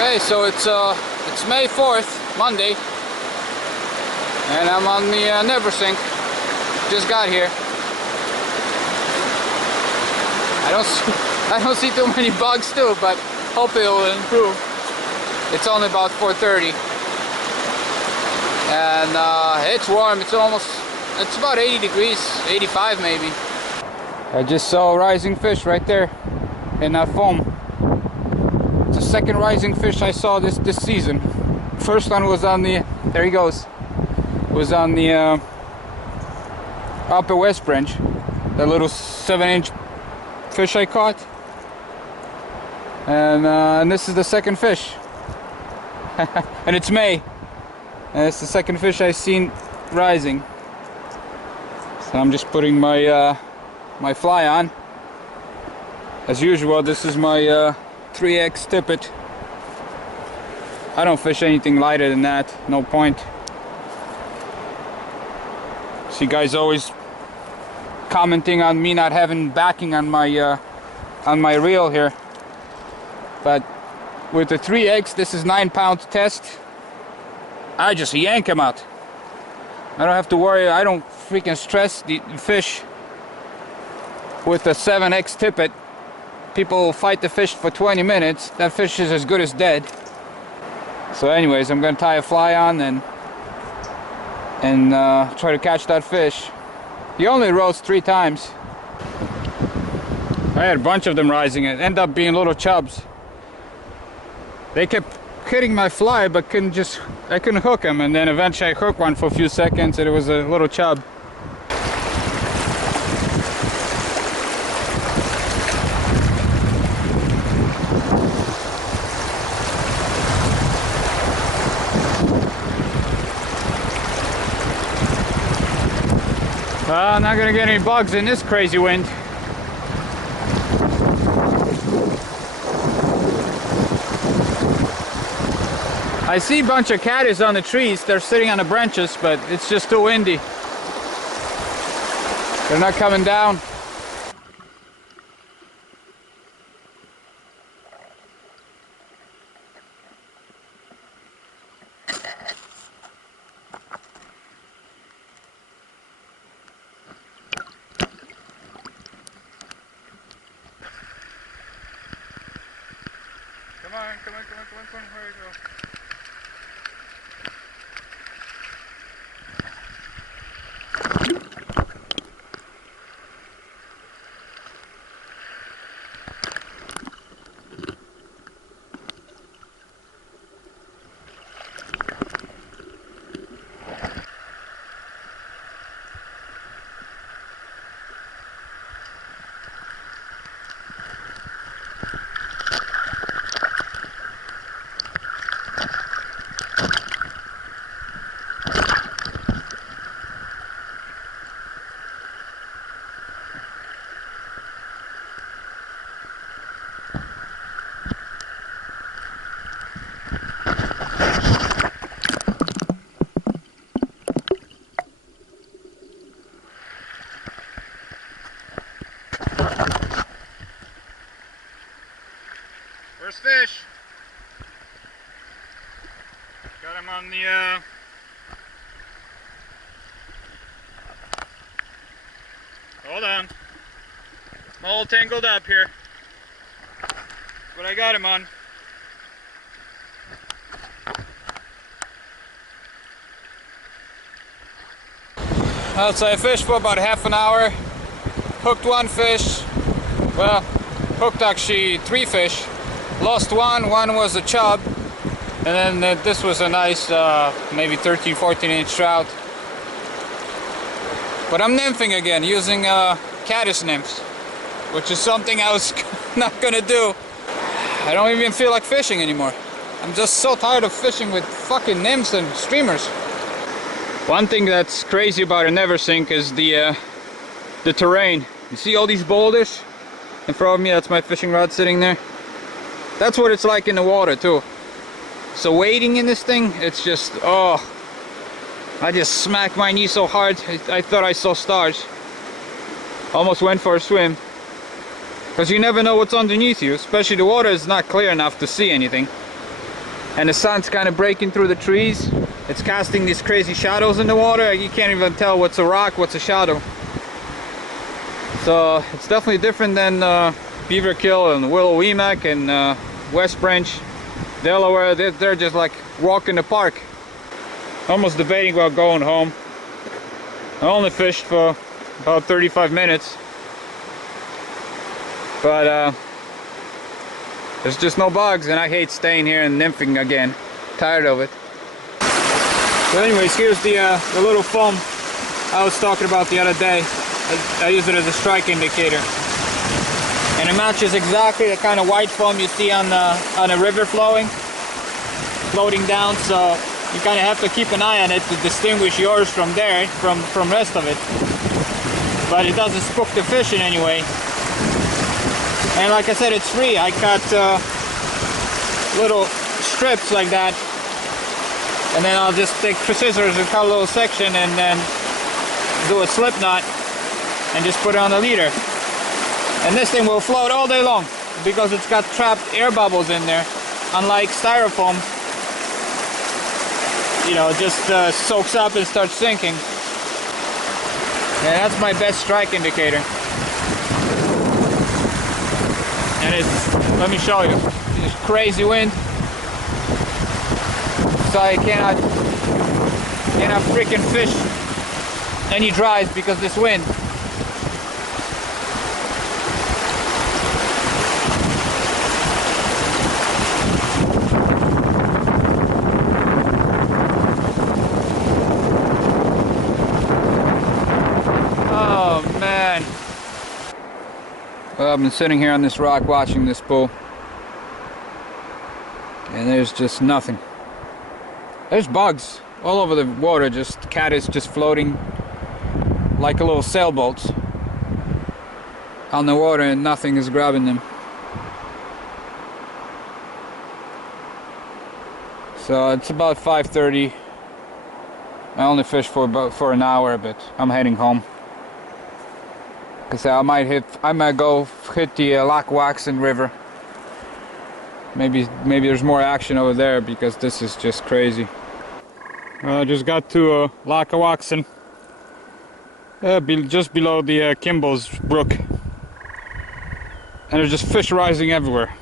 Okay, so it's May 4th, Monday, and I'm on the Neversink. Just got here. I don't see too many bugs too, but hope it will improve. It's only about 4:30, and it's warm. It's about 80 degrees, 85 maybe. I just saw a rising fish right there in that foam. It's the second rising fish I saw this season. First one was on the, there he goes, was on the upper west branch, that little 7-inch fish I caught, and this is the second fish. And it's May, and it's the second fish I've seen rising. So I'm just putting my my fly on. As usual, this is my 3X tippet. I don't fish anything lighter than that, no point. See guys always commenting on me not having backing on my reel here, but with the 3X, this is 9-pound test. I just yank them out. I don't have to worry. I don't freaking stress the fish with the 7X tippet. People fight the fish for 20 minutes. That fish is as good as dead. So anyways, I'm gonna tie a fly on and try to catch that fish. He only rose 3 times. I had a bunch of them rising. It ended up being little chubs. They kept hitting my fly, but I couldn't hook them. And then eventually I hooked one for a few seconds, and it was a little chub. I'm not gonna get any bugs in this crazy wind. I see a bunch of caddis on the trees. They're sitting on the branches, but it's just too windy. They're not coming down. Come on, where you go? First fish. Got him on the hold on. I'm all tangled up here. But I got him on. So I fished for about half an hour. Hooked one fish. Well, hooked actually 3 fish. Lost one was a chub, and then this was a nice maybe 13-14-inch trout. But I'm nymphing again using caddis nymphs, which is something I was not gonna do. I don't even feel like fishing anymore. I'm just so tired of fishing with fucking nymphs and streamers. One thing that's crazy about a Neversink is the terrain. You see all these boulders in front of me? That's my fishing rod sitting there. That's what it's like in the water too. So wading in this thing, it's just, oh, I just smacked my knee so hard, I thought I saw stars. Almost went for a swim. Because you never know what's underneath you, especially the water is not clear enough to see anything. and the sun's kind of breaking through the trees. It's casting these crazy shadows in the water. You can't even tell what's a rock, what's a shadow. So it's definitely different than Beaver Kill and Willow Weemac and West Branch, Delaware. They're just like walk in the park. Almost debating about going home. I only fished for about 35 minutes, but there's just no bugs, and I hate staying here and nymphing again. Tired of it. So anyways, here's the little foam I was talking about the other day. I use it as a strike indicator, and it matches exactly the kind of white foam you see on a river floating down. So you kind of have to keep an eye on it to distinguish yours from rest of it. But it doesn't spook the fish in any way. And like I said, it's free. I cut little strips like that, and then I'll just take scissors and cut a little section, and then do a slip knot and just put it on the leader. And this thing will float all day long because it's got trapped air bubbles in there. Unlike styrofoam, you know, it just soaks up and starts sinking. Yeah, that's my best strike indicator. And it's, let me show you, it's crazy wind. So I cannot freaking fish any dries because this wind. Oh man. Well, I've been sitting here on this rock watching this pool, and there's just nothing. There's bugs all over the water, just caddis just floating like a little sailboats on the water, and nothing is grabbing them. So it's about 5:30. I only fished for an hour, but I'm heading home. Cause I might go hit the Lackawaxen River. Maybe there's more action over there because this is just crazy. I just got to Lackawaxen, just below the Kimball's Brook, and there's just fish rising everywhere.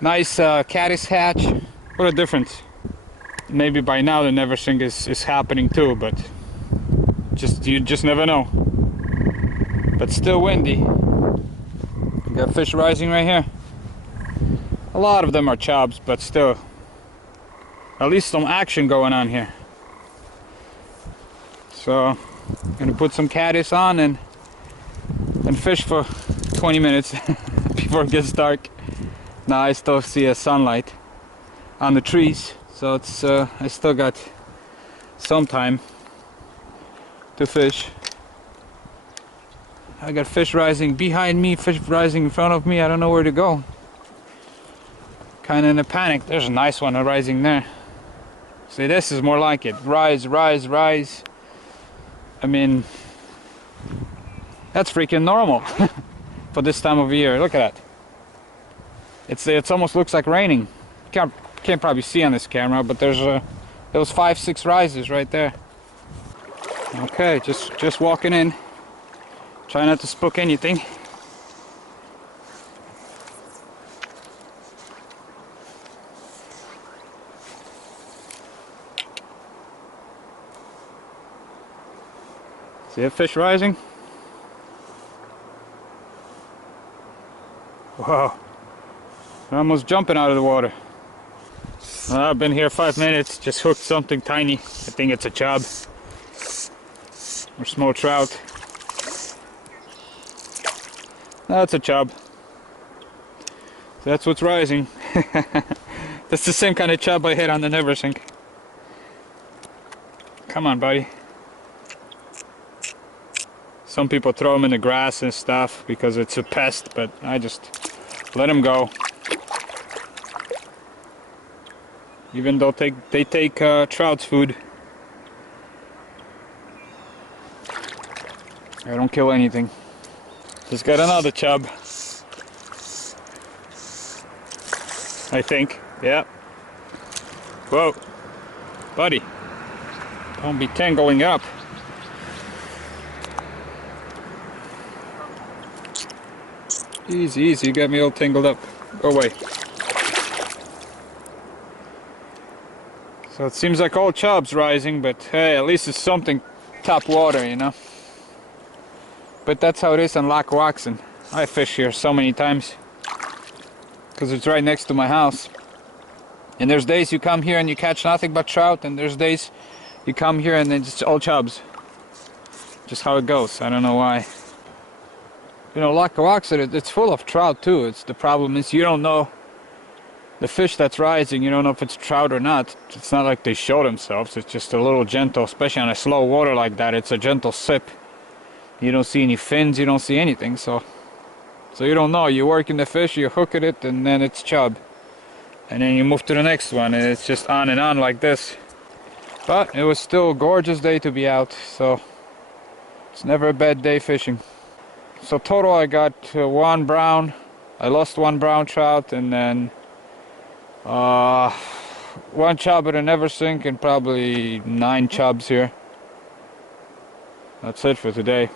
Nice caddis hatch. What a difference! Maybe by now the Neversink is happening too, but you just never know. But still windy. Got fish rising right here. A lot of them are chubs, but still, at least some action going on here. So I'm gonna put some caddis on and fish for 20 minutes before it gets dark. Now I still see a sunlight on the trees, so it's I still got some time to fish. I got fish rising behind me, fish rising in front of me. I don't know where to go. Kind of in a panic. There's a nice one rising there. See, this is more like it. Rise, rise, rise. I mean, that's freaking normal for this time of year. Look at that. It almost looks like raining. Can't probably see on this camera, but there was 5-6 rises right there. Okay, just walking in. Try not to spook anything. See a fish rising? Wow. I'm almost jumping out of the water. I've been here 5 minutes, just hooked something tiny. I think it's a chub or small trout. That's a chub. That's what's rising. That's the same kind of chub I hit on the Neversink. Come on, buddy. Some people throw them in the grass and stuff because it's a pest, but I just let them go. Even though they take trout's food. I don't kill anything. Just got another chub. I think. Yeah, Whoa, buddy, don't be tangling up. Easy, easy, you got me all tangled up. Go away. So it seems like all chubs rising, but hey, at least it's something top water, you know. But that's how it is on Lackawaxen. I fish here so many times because it's right next to my house. And there's days you come here and you catch nothing but trout, and there's days you come here and it's all chubs. Just how it goes. I don't know why. You know, Lackawaxen, it's full of trout too. It's the problem is you don't know the fish that's rising. You don't know if it's trout or not. It's not like they show themselves. It's just a little gentle, especially on a slow water like that. It's a gentle sip. You don't see any fins. You don't see anything. So you don't know. You work in the fish, you hook at it, and then it's chub. And then you move to the next one, and it's just on and on like this. But it was still a gorgeous day to be out. So it's never a bad day fishing. So total I got one brown, I lost one brown trout, and then one chub at a Neversink and probably 9 chubs here. That's it for today.